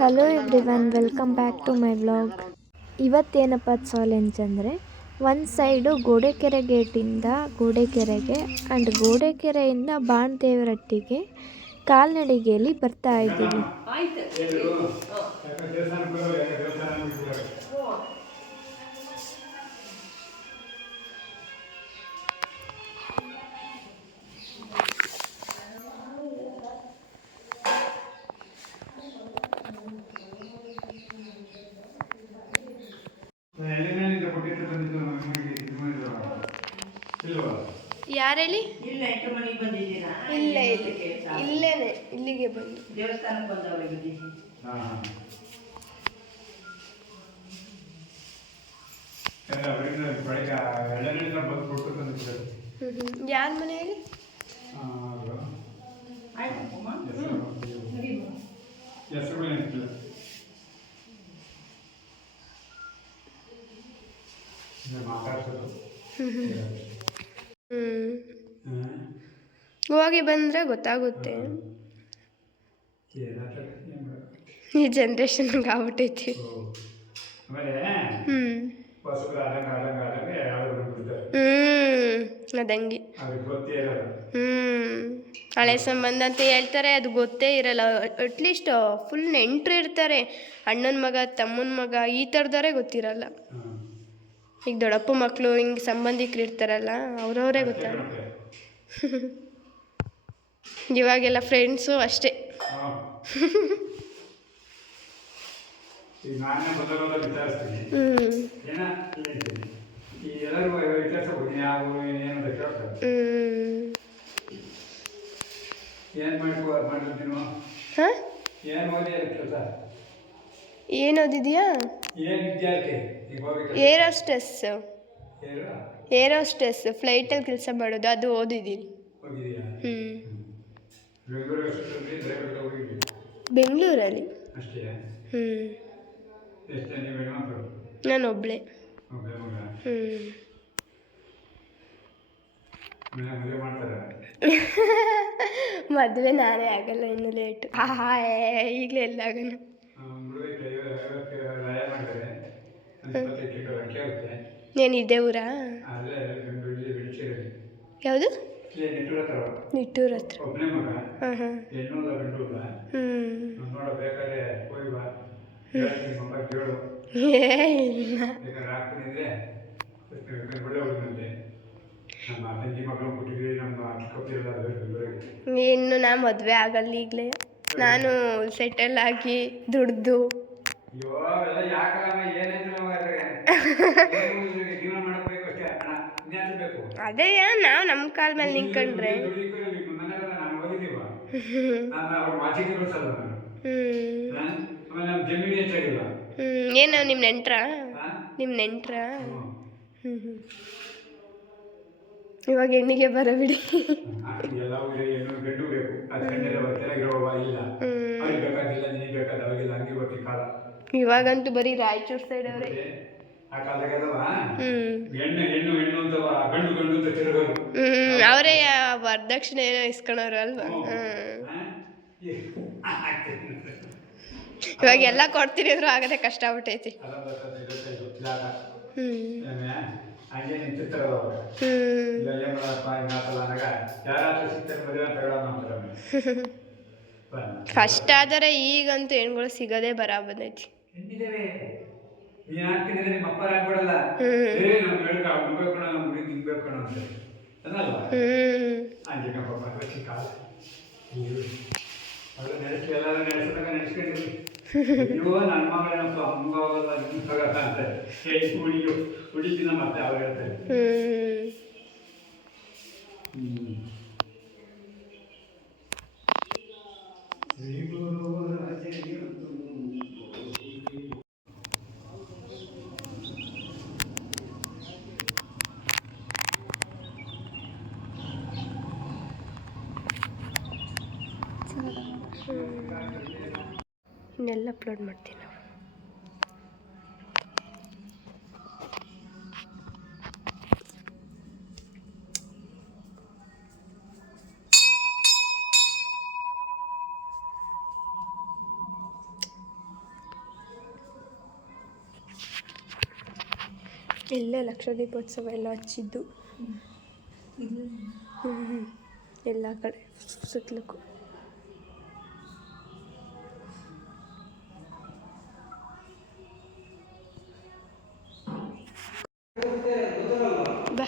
Hello everyone, welcome back to my vlog. ಇವತ್ತೇನಪ್ಪ challenge ಅಂದರೆ ಒಂದು ಸೈಡು ಗೋಡೆಕೆರೆ ಗೇಟಿಂದ ಗೋಡೆಕೆರೆಗೆ ಆ್ಯಂಡ್ ಗೋಡೆಕೆರೆಯಿಂದ ಬಾಣದೇವರಟ್ಟಿಗೆ ಕಾಲ್ನಡಿಗೆಯಲ್ಲಿ ಬರ್ತಾ ಇದ್ದೀವಿ. ಯಾರೇಳಿ? ಇಲ್ಲ, ಇಲ್ಲೇನೆ, ಇಲ್ಲಿಗೆ ಬನ್ನಿ. ದೇವಸ್ಥಾನಕ್ಕೆ ಬಂದವರಿಗೆ ಯಾರ ಮನೆ ಹೇಳಿ? ಹೋಗಿ ಬಂದರೆ ಗೊತ್ತಾಗುತ್ತೆ. ಈ ಜನ್ರೇಷನ್ಗೆ ಆಗ್ಬಿಟ್ಟೈತಿ. ಅದಂಗೆ. ಹಳೆ ಸಂಬಂಧ ಅಂತ ಹೇಳ್ತಾರೆ, ಅದು ಗೊತ್ತೇ ಇರಲ್ಲ. ಅಟ್ಲೀಸ್ಟ್ ಫುಲ್ ನೆಂಟರು ಇರ್ತಾರೆ, ಅಣ್ಣನ ಮಗ, ತಮ್ಮನ ಮಗ, ಈ ಥರದವರೇ ಗೊತ್ತಿರಲ್ಲ. ಈಗ ದೊಡ್ಡಪ್ಪ ಮಕ್ಕಳು ಹಿಂಗೆ ಸಂಬಂಧಿಕರು ಇರ್ತಾರಲ್ಲ, ಅವರವರೇ ಗೊತ್ತಾಗಲ್ಲ. ಇವಾಗೆಲ್ಲ ಫ್ರೆಂಡ್ಸು ಅಷ್ಟೇ. ಏನು ಓದಿದ್ಯಾ? ಏರೋಸ್ಟೆಸ್ ಫ್ಲೈಟಲ್ಲಿ ಕೆಲಸ ಮಾಡೋದು, ಅದು ಓದಿದ್ದೀನಿ. ಬೆಂಗಳೂರಲ್ಲಿ. ನಾನು ಒಬ್ಳೆ. ಮದುವೆ ನಾನೇ ಆಗಲ್ಲ, ಇನ್ನು ಲೇಟು. ಈಗಲೇ ಎಲ್ಲ ಆಗೋಣ. ಏನು ಇದೇ ಊರಾ? ಯಾವುದು? ನಿಟ್ಟೂರ ಹತ್ರ. ಹಾಂ ಹಾಂ. ಇಲ್ಲ, ಇನ್ನು ನಾ ಮದುವೆ ಆಗಲ್ಲ ಈಗಲೇ. ನಾನು ಸೆಟಲ್ ಆಗಿ ದುಡ್ದು ಅದೇ ನಾವು ನಮ್ಮ ಕಾಲ ಮೇಲೆ ನಿಂತ್ಕೊಂಡ್ರೆ. ಏನು ನಿಮ್ಮ ನೆಂಟ್ರಾ? ಇವಾಗ ಹೆಣ್ಣಿಗೆ ಬರಬಿಡಿ. ಇವಾಗಂತೂ ಬರೀ ರಾಯಚೂರು ಸೈಡ್ ಅವರೇ. ಅವರೇ ವರದಕ್ಷಿಣೆ ಏನೋ ಇಸ್ಕೊಳೋರು ಅಲ್ವಾ? ಇವಾಗ ಎಲ್ಲ ಕೊಡ್ತೀನಿ ಅಂದ್ರೂ ಆಗದೆ ಕಷ್ಟ ಆಗ್ಬಿಟ್ಟೈತಿ. ಫಸ್ಟ್ ಆದರೆ ಈಗಂತೂ ಹೆಣ್ಗಳು ಸಿಗೋದೇ ಬರ ಬಂದೈತಿ. ಇನ್ನೆಲ್ಲ ಅಪ್ಲೋಡ್ ಮಾಡ್ತೀನಿ ನಾವು. ಇಲ್ಲೇ ಲಕ್ಷ ದೀಪೋತ್ಸವ ಎಲ್ಲ ಹಚ್ಚಿದ್ದು ಎಲ್ಲ ಕಡೆ ಸುತ್ತಲಕ್ಕೂ. ಬಾ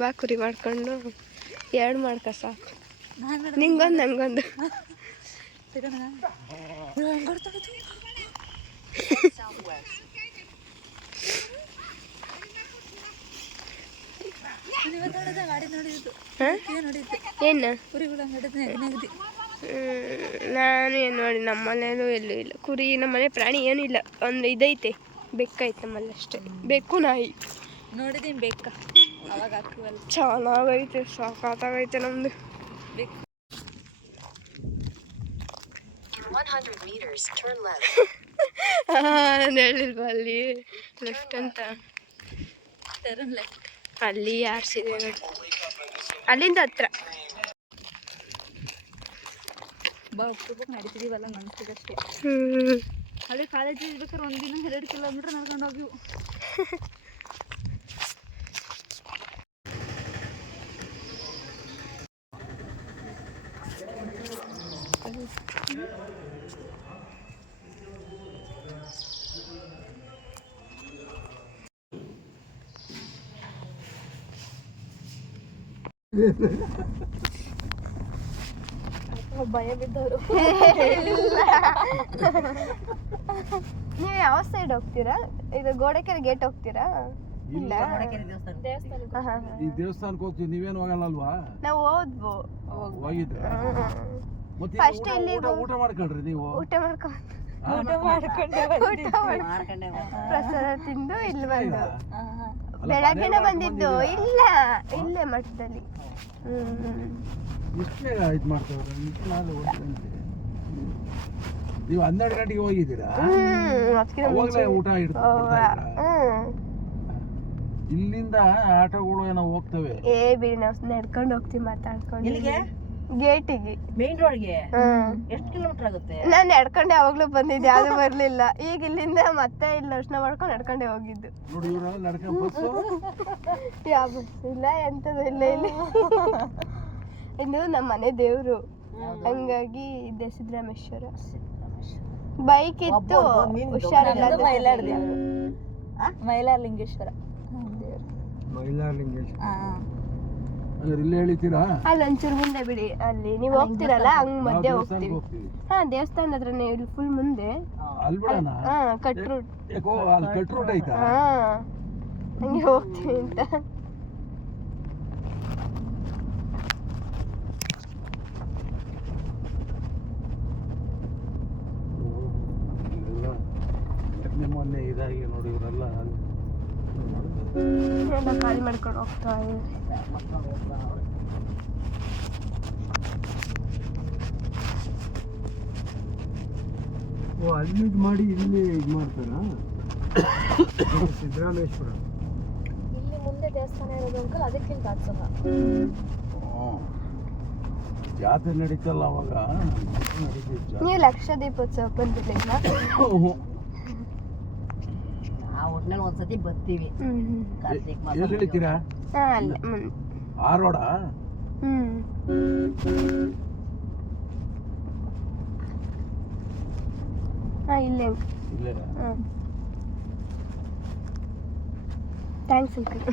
ಬಾ ಕುರಿ ಮಾಡ್ಕೊಂಡು 2 ಮಾಡ್ಕ ಸಾಕು. ನಿಂಗೊಂದು ನಂಗೊಂದು. ಏನು ನಾನು ಏನು ನೋಡಿ ನಮ್ಮನೇಲೂ ಎಲ್ಲೂ ಇಲ್ಲ ಕುರಿ. ನಮ್ಮನೆ ಪ್ರಾಣಿ ಏನೂ ಇಲ್ಲ. ಒಂದು ಇದೈತೆ, ಬೆಕ್ಕೈತೆ ನಮ್ಮಲ್ಲಿ ಅಷ್ಟೇ. ಬೆಕ್ಕು ನಾಯಿ ನೋಡಿದೀನಿ. ಬೇಕಾ ಅವಾಗ ಹಾಕಿವಲ್ಲ, ಚೆನ್ನಾಗೈತೆ, ಸಾಕಾಗೈತೆ ನಮ್ದು. ನಾನು ಹೇಳಿಲ್ವಾ ಅಲ್ಲಿ ಲೆಫ್ಟ್ ಅಂತ. ಅಲ್ಲಿ ಯಾರ್ಸಿದೆ ನೋಡಿ, ಅಲ್ಲಿಂದ ಹತ್ರ. ಬಾ ಉಪ್ಪು ನಡೀತಿದೀವಲ್ಲ ಅಷ್ಟೇ. ಅಲ್ಲಿ ಕಾಲೇಜ್ ಇರ್ಬೇಕಾದ್ರೆ 1 ದಿನ 2 ಕಿಲೋಮೀಟರ್ ನಡ್ಕೊಂಡು ಹೋಗಿವು. ಭಯ ಬಿದ್ದವರು. ನೀವು ಯಾವ ಸೈಡ್ ಹೋಗ್ತೀರಾ? ಇದು ಗೋಡೆಕೆರೆ ಗೇಟ್ ಹೋಗ್ತೀರಾ? ಇಲ್ಲ, ಈ ದೇವಸ್ಥಾನಕ್ಕೆ ಹೋಗ್ತೀವಿ. ನೀವೇನು ಹೋಗಲ್ಲಲ್ವಾ? ನಾವು ಹೋದ್ವು. ಹೋಗಿದ್ರ? ಫಸ್ಟ್ ಇಲ್ಲಿ ಊಟ ಮಾಡ್ಕೊಳ್ರಿ ನೀವು. ಊಟ ಪ್ರಸಾದ ತಿಂದು ಇಲ್ಲಿ ಬಂದು ಬೆಳಗ್ಗೆನೆ ಬಂದಿದ್ದು. ಇಲ್ಲ, ಇಲ್ಲೇ ಮಠದಲ್ಲಿ. ಇಷ್ಟೇ ಇದು ಮಾಡ್ತಾವ್ರೆ. ನೀವು 12 ಗಂಟೆಗೆ ಹೋಗಿದ್ದೀರಾ? ಅವಾಗಲೇ ಊಟ ಇಲ್ಲಿಂದ ಆಟೋಗಳು ಏನೋ ಹೋಗ್ತವೆ. ಬಿಡಿ, ನಾವು ನಡ್ಕೊಂಡು ಹೋಗ್ತೀವಿ ಮಾತಾಡ್ಕೊಂಡು. ಗೇಟಿಗೆ, ಮೇನ್ ರೋಡ್ಗೆ ಎಷ್ಟು ಕಿಲೋಮೀಟರ್ ಆಗುತ್ತೆ? ನಾನು ನಡ್ಕೊಂಡೆ ಯಾವಾಗ್ಲೂ ಬಂದಿದ್ದೆ, ಯಾವ್ದು ಬರ್ಲಿಲ್ಲ. ಈಗ ಇಲ್ಲಿಂದ ಮತ್ತೆ ಇಲ್ಲಿ ದರ್ಶನ ಮಾಡ್ಕೊಂಡು ನಡ್ಕೊಂಡೆ ಹೋಗಿದ್ದು. ನೋಡಿ ಇವರೆಲ್ಲ ನಡ್ಕೊಂಡು ಬಸ್ಸು. ಯಾವ ಬಸ್ ಇಲ್ಲ, ಎಂತದು ಇಲ್ಲ ಇಲ್ಲಿ. ಇದು ನಮ್ಮ ಮನೆ ದೇವ್ರು, ಹಂಗಾಗಿ ಇದೆ ಸಿದ್ದರಾಮೇಶ್ವರ. ಬೈಕ್ ಇತ್ತು, ಹುಷಾರಿಲ್ಲ. ಮೈಲಾರಲಿಂಗೇಶ್ವರ. ಇಲ್ಲಿ ಹೇಳಿತೀರಾ? ಅಲ್ಲಿ ಒಂಚೂರು ಮುಂದೆ ಬಿಡಿ, ಅಲ್ಲಿ ನೀವು ಹೋಗ್ತಿರಲ್ಲ ಹಂಗ್ ಮಧ್ಯೆ ಹೋಗ್ತೀವಿ. ಹಾ, ದೇವಸ್ಥಾನದ ಹತ್ರನೇ, ಇಲ್ಲಿ ಫುಲ್ ಮುಂದೆ. ಹಾ, ಕಟ್ ರೂಟ್. ಹಾ, ಹಂಗೆ ಹೋಗ್ತೀವಿ ಅಂತ. ಮೊನ್ನೆ ಇದಾಗಿ ನೋಡಿ ಇವರೆಲ್ಲ ಖಾಲಿ ಮಾಡ್ಕೊಂಡು ಹೋಗ್ತಾ ಅಡ್ಮಿಟ್ ಮಾಡಿ ಇಲ್ಲಿ ಇದು ಮಾಡ್ತಾರಾ? ಸಿದ್ದರಾಮೇಶ್ವರ ಇಲ್ಲಿ ಮುಂದೆ ದೇವಸ್ಥಾನ ಇರೋದು ಅಂಕಲ್, ಅದಕ್ಕಿಂತ ಆಚೆ ಜಾತ್ರೆ ನಡೀತಲ್ಲ ಅವಾಗ ನಡೀತಿತ್ತು. ನೀವು ಲಕ್ಷ ದೀಪೋತ್ಸವ ಬಂದಿರ್ಲಿಲ್ಲ? ಒಟ್ನಲ್ಲಿ ಒಂದ್ಸತಿ ಬರ್ತೀವಿ. ಹೇಳ್ತೀರಾ? ಆ ರೋಡ? ಇಲ್ಲೇ. Thanks uncle.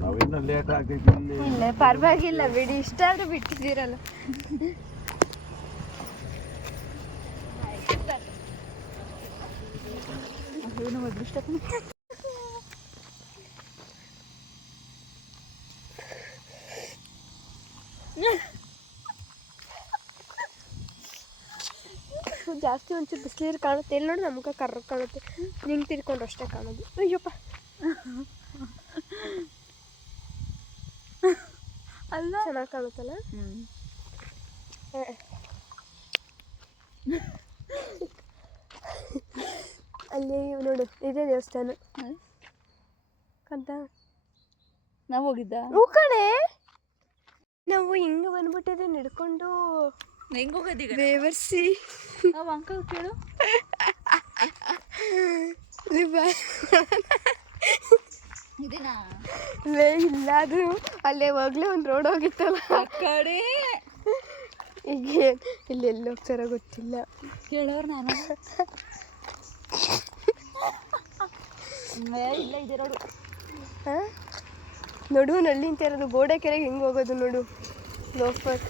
ನಾವಿನ್ನ ಲೇಟ್ ಆಗ್ತೈತಿ. ಇಲ್ಲ, ಪರವಾಗಿಲ್ಲ ಬಿಡಿ, ಇಷ್ಟಾದ್ರೂ ಬಿಟ್ಟಿದ್ದೀರಲ್ಲ. ಜಾಸ್ತಿ ಒಂಚೂರು ಬಿಸಿಲೀರು ಕಾಣುತ್ತೆ. ಇಲ್ಲಿ ನೋಡಿ, ನಮ್ಗೆ ಕರ್ರ ಕಾಣುತ್ತೆ. ನಿಂಗೆ ತಿರ್ಕೊಂಡು ಅಷ್ಟೇ ಕಾಣೋದು. ಅಯ್ಯಪ್ಪ, ಅಲ್ಲ ಚೆನ್ನಾಗಿ ಕಾಣುತ್ತಲ್ಲ. ಅಲ್ಲಿ ನೋಡು, ಇದೇ ದೇವಸ್ಥಾನ ಕಂತ. ನಾವು ಹೋಗಿದ್ದ ಕಣೆ. ನಾವು ಹಿಂಗೆ ಬಂದ್ಬಿಟ್ಟಿದೆ ನಡ್ಕೊಂಡು ಹೆಂಗ್ ಹೋಗೋದೀಗ ಬೇವರ್ಸಿ ಅವ್ ಅಂಕಲ್ ಕೇಳು ಇದೇನಾ ಇಲ್ಲ ಅದು ಅಲ್ಲೇ ಹೋಗ್ಲೇ ಒಂದು ರೋಡ್ ಹೋಗಿತ್ತಲ್ಲ ಆ ಕಡೆ ಈಗ ಇಲ್ಲಿ ಎಲ್ಲಿ ಹೋಗ್ತಾರ ಗೊತ್ತಿಲ್ಲ ಕೇಳೋರು ನಾನು ಇಲ್ಲ ಇದೆ ರೋಡು ಹಾಂ ನೋಡು ನಳ್ಳಿ ಅಂತ ಇರೋದು ಗೋಡೆ ಕೆರೆಗೆ ಹೆಂಗೆ ಹೋಗೋದು ನೋಡು ಲೋಫರ್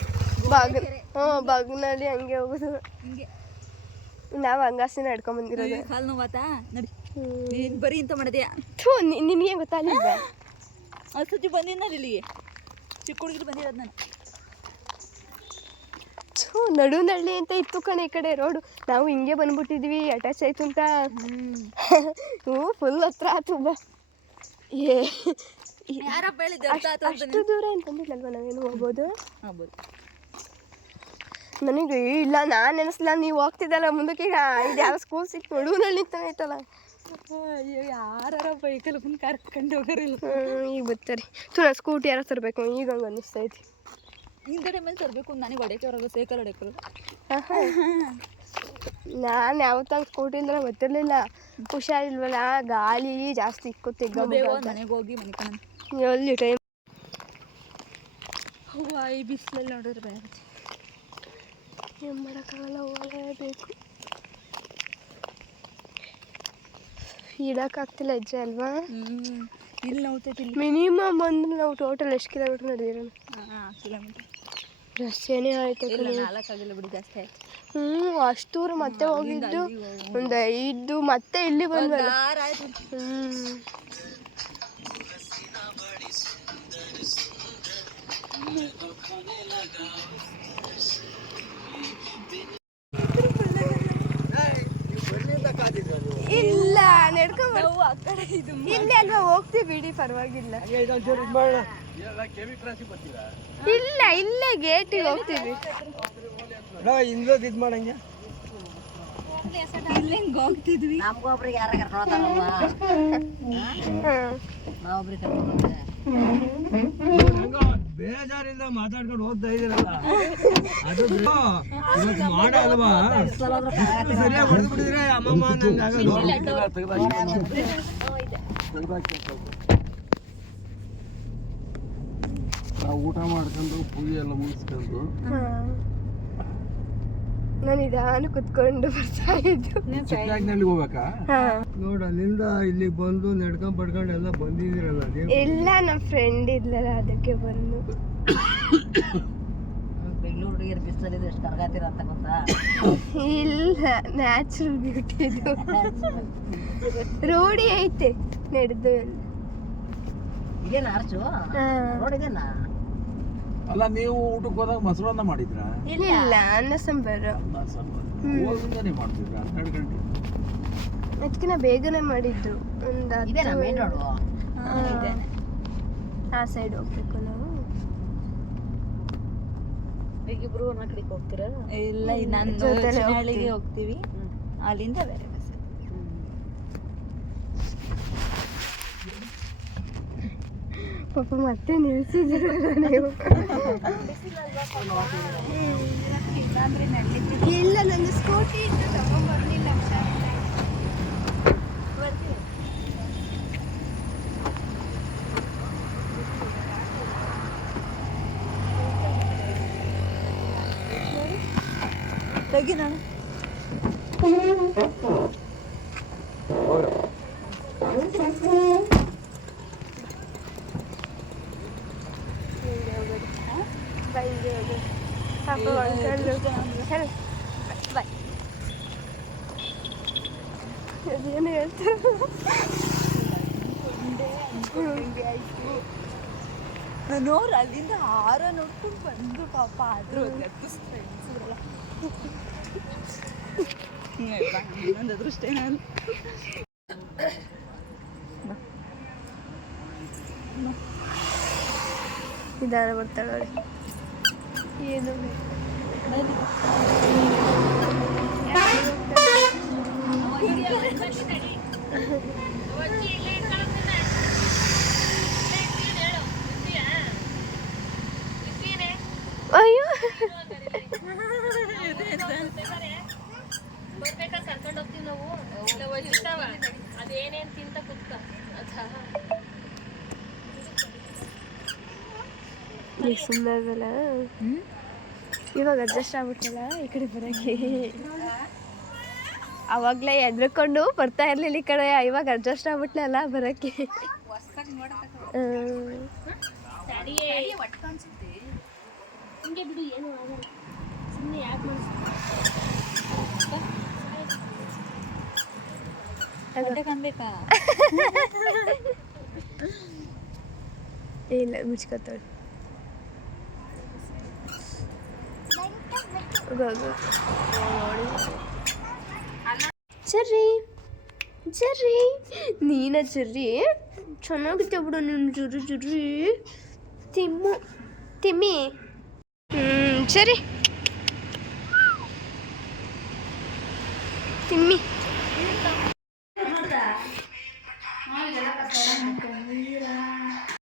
ಬಾಗ್ನಲ್ಲಿ ಹಂಗೆ ಹೋಗೋದು ಹಿಂಗೆ ನಾವು ಹಂಗಾಸಿನ ನಡ್ಕೊಂಬಂದಿರೋದು ಕಾಲು ನೋವಾತಾ ನಡಿ ನೀನು ಬರೀ ಇಂತ ಮಾಡಿದ್ಯಾ ಥೂ ನಿನಗೆ ಗೊತ್ತಾಗಲಿಲ್ಲ ಅದು ಸತಿ ಬಂದಿದ್ದ ಇಲ್ಲಿಗೆ ಚಿಕ್ಕ ಹುಡುಗಿರು ಬಂದಿರೋದು ನಾನು ಥೂ ನಡು ನಳ್ಳಿ ಅಂತ ಇತ್ತು ಕಣೆ ಈ ಕಡೆ ರೋಡು ನಾವು ಹಿಂಗೆ ಬಂದ್ಬಿಟ್ಟಿದ್ವಿ ಅಟ್ಯಾಚ್ ಆಯ್ತು ಅಂತ ಹ್ಞೂ ಫುಲ್ ಹತ್ರ ಆಯ್ತು ಬಾ ಏ ಯಾರಪ್ಪ ಹೇಳಿದ್ದೆ ಅಷ್ಟು ದೂರ ಏನು ಬಂದಿಲ್ಲಲ್ವ ನಾವೇನು ಹೋಗ್ಬೋದು ಆಗ್ಬೋದು ನನಗೆ ಇಲ್ಲ ನಾನು ನೆನೆಸ್ಲ ನೀವು ಹೋಗ್ತಿದ್ದಲ್ಲ ಮುಂದಕ್ಕೆ ಈಗ ಇದು ಯಾವ ಸ್ಕೂಲ್ ಸಿಕ್ತು ನಡುವಿನಲ್ಲಿ ನಿಂತೈತಲ್ಲ ಅಯ್ಯೋ ಯಾರ ಬೈಕಲ್ಲಿ ಬಂದು ಕರ್ಕೊಂಡು ಹೋಗೋರಿಲ್ಲ ಈಗ ಬರ್ತಾರೆ ಥೂ ನಾ ಸ್ಕೂಟಿ ಯಾರೋ ತರಬೇಕು ಈಗ ಹಂಗೆ ಅನ್ನಿಸ್ತೈತಿ ಹಿಂದ್ಗಡೆ ಮೇಲೆ ತರಬೇಕು ನನಗೆ ಹೊಡೆಯಕ್ಕೆ ಬರೋದು ಸೈಕಲ್ ಹೊಡೆಯಕ್ಕೆ ನಾನು ಯಾವತ್ತಂಗೆ ಸ್ಕೂಟಿ ಇಲ್ಲದ್ರೆ ಗೊತ್ತಿರಲಿಲ್ಲ ಹುಷಾರಿಲ್ವಲ್ಲ ಗಾಳಿ ಜಾಸ್ತಿ ಇಕ್ಕುತ್ತೆ ಮನೆಗೆ ಹೋಗಿ ಮನೆ ಕಣ ಎಲ್ಲಿ ಟೈಮ್ ಹೂವು ಈ ಬಿಸಿಲಲ್ಲಿ ನೋಡಿದ್ರೆ ಬೇರೆ ಏನು ಮಾಡೋಕ್ಕಾಗಲ್ಲ ಹೋಗಲೇಬೇಕು ಇಡೋಕ್ಕಾಗ್ತಿಲ್ಲ ಹೆಜ್ಜೆ ಅಲ್ವಾ ಇಲ್ಲಿ ನೋಡ್ತೈತಿ ಇಲ್ಲಿ ಮಿನಿಮಮ್ ಅಂದ್ರೆ ನಾವು ಟೋಟಲ್ ಎಷ್ಟು ಕಿಲೋಮೀಟ್ರ್ ನಡೆದಿರೋಣ ಕಿಲೋಮೀಟ್ರ್ ಜಾಸ್ತಿನೇ ಆಯ್ತು ನಾಲ್ಕಾಗಿಲ್ಲ ಬಿಡಿ ಜಾಸ್ತಿ ಆಯ್ತು ಹ್ಞೂ ಅಷ್ಟು ದೂರ ಮತ್ತೆ ಹೋಗಿದ್ದು ಒಂದು 5 ಮತ್ತೆ ಇಲ್ಲಿ ಬಂದ್ವಲ್ಲ ಇಲ್ಲ ನಡ್ಕೊಂಡು ಇಲ್ಲೇ ಅಲ್ವಾ ಹೋಗ್ತೀವಿ ಬಿಡಿ ಪರವಾಗಿಲ್ಲ ಇಲ್ಲ ಇಲ್ಲೇ ಗೇಟಿಗೆ ಹೋಗ್ತೀವಿ ಇದು ಮಾಡಂಗೆ ಇಲ್ಲಿ ಹಿಂಗೆ ಹೋಗ್ತಿದ್ವಿ ನಮ್ಗೊಬ್ರಿಗೆ ಯಾರ ಕರ್ಕೊಳತಾರಲ್ವ ನಾವೊಬ್ರಿಗೆ ಕರ್ಕೊಂಡು ಬೇಜಾರಿಂದ ಮಾತಾಡ್ಕೊಂಡು ಹೋಗ್ತಾ ಇದೀರಲ್ಲ ಅದು ಇವತ್ತು ಮಾಡ ಅಲ್ವಾ ಸರಿಯಾಗಿ ಹೊಡೆದು ಬಿಡಿದ್ರೆ ಅಮ್ಮಮ್ಮ ನಂಗೆ ಆಗಲ್ಲ ನಾವು ಊಟ ಮಾಡ್ಕೊಂಡು ಪೂಜೆ ಎಲ್ಲ ಮುಗಿಸ್ಕೊಂಡು ನಾನು ನಿಧಾನ ಕುತ್ಕೊಂಡು ಬರ್ತಾ ಇದ್ದು ಚಿಕ್ಕನಾಗ್ನಲ್ಲಿ ಹೋಗ್ಬೇಕಾ ನೋಡ ಅಲ್ಲಿಂದ ಇಲ್ಲಿಗೆ ಬಂದು ನಡ್ಕೊಂಡ್ ಪಡ್ಕೊಂಡು ಎಲ್ಲ ಬಂದಿದ್ದೀರಲ್ಲ ಇಲ್ಲ ನಮ್ಮ ಫ್ರೆಂಡ್ ಇದ್ಲಲ್ಲ ಅದಕ್ಕೆ ಬಂದು ಬೆಂಗಳೂರು ಹುಡುಗಿಯರು ಬಿಸಿಲಲ್ಲಿ ಎಷ್ಟು ಕರ್ಗಾತೀರ ಅಂತ ಗೊತ್ತಾ ಇಲ್ಲ ನ್ಯಾಚುರಲ್ ಬ್ಯೂಟಿ ಇದು ರೋಡಿ ಐತೆ ನಡೆದು ಇದೇನ ಅರ್ಚು ನೋಡಿದೇನ ಅಲ್ಲ ನೀವು ಊಟಕ್ಕೆ ಹೋದಾಗ ಮೊಸರನ್ನ ಮಾಡಿದ್ರ ಇಲ್ಲ ಅನ್ನ ಸಾಂಬಾರು ಹೋಗಿಂದಾನೆ ಮಾಡ್ತಿದ್ರ 12 ಗಂಟೆ ಅದಕ್ಕಿಂತ ಬೇಗನೆ ಮಾಡಿದ್ರು ಒಂದು ಇದೇನಾ ಮೇನ್ ರೋಡು ಆ ಸೈಡ್ ಹೋಗ್ಬೇಕು ನಾವು ಈಗಿಬ್ರು ಒಂದ್ ಕಡೆಗೆ ಹೋಗ್ತೀರಾ ಇಲ್ಲ ನಾನು ಜೊತೆಲೆ ಚಿನ್ನಹಳ್ಳಿಗೆ ಹೋಗ್ತೀವಿ ಅಲ್ಲಿಂದ ಬೇರೆ ಬಸ್ ಪಾಪ ಮತ್ತೆ ನಿಲ್ಸಿದ್ರು ನೀವು ಇಲ್ಲ ನನ್ನ ಸ್ಕೂಟಿ ಇಟ್ಟು ತಗೊಂಡ್ಬರ್ಲಿಲ್ಲ ತೆಗಿ ನಾನು ಅದೇನು ಹೇಳ್ತಾರೆ ನೋಡ್ರು ಅಲ್ಲಿಂದ ಹಾರ ನೋಡ್ಕೊಂಡು ಬಂದು ಪಾಪ ಆದ್ರೂ ಫ್ರೆಂಡ್ಸ್ರೆಲ್ಲ ನನ್ನ ಅದೃಷ್ಟ ನಾನು ನಿಧಾನ ಬರ್ತಾಳೆ ಏನು ಈಗ ಸುಮ್ಮನೆ ಅದಲ್ಲ ಇವಾಗ ಅಡ್ಜಸ್ಟ್ ಆಗ್ಬಿಟ್ಟಲ್ಲ ಈ ಕಡೆ ಬರೋಕ್ಕೆ ಅವಾಗಲೇ ಎದ್ರಕೊಂಡು ಬರ್ತಾ ಇರಲಿಲ್ಲ ಈ ಕಡೆ ಇವಾಗ ಅಡ್ಜಸ್ಟ್ ಆಗ್ಬಿಟ್ಲಲ್ಲ ಬರೋಕ್ಕೆ ಕಾಣ್ಬೇಕಾ ಇಲ್ಲ ಮುಚ್ಕೋತಾಳೆ ಚರ್ರಿ ಚರ್ರಿ ನೀನ ಚರ್ರಿ ಚೆನ್ನಾಗಿತ್ತೆ ಬಿಡು ನೀನು ಜುರ್ರಿ ಜುರ್ರಿ ತಿಮ್ಮು ತಿಮ್ಮಿ ಸರಿ ತಿಮ್ಮಿ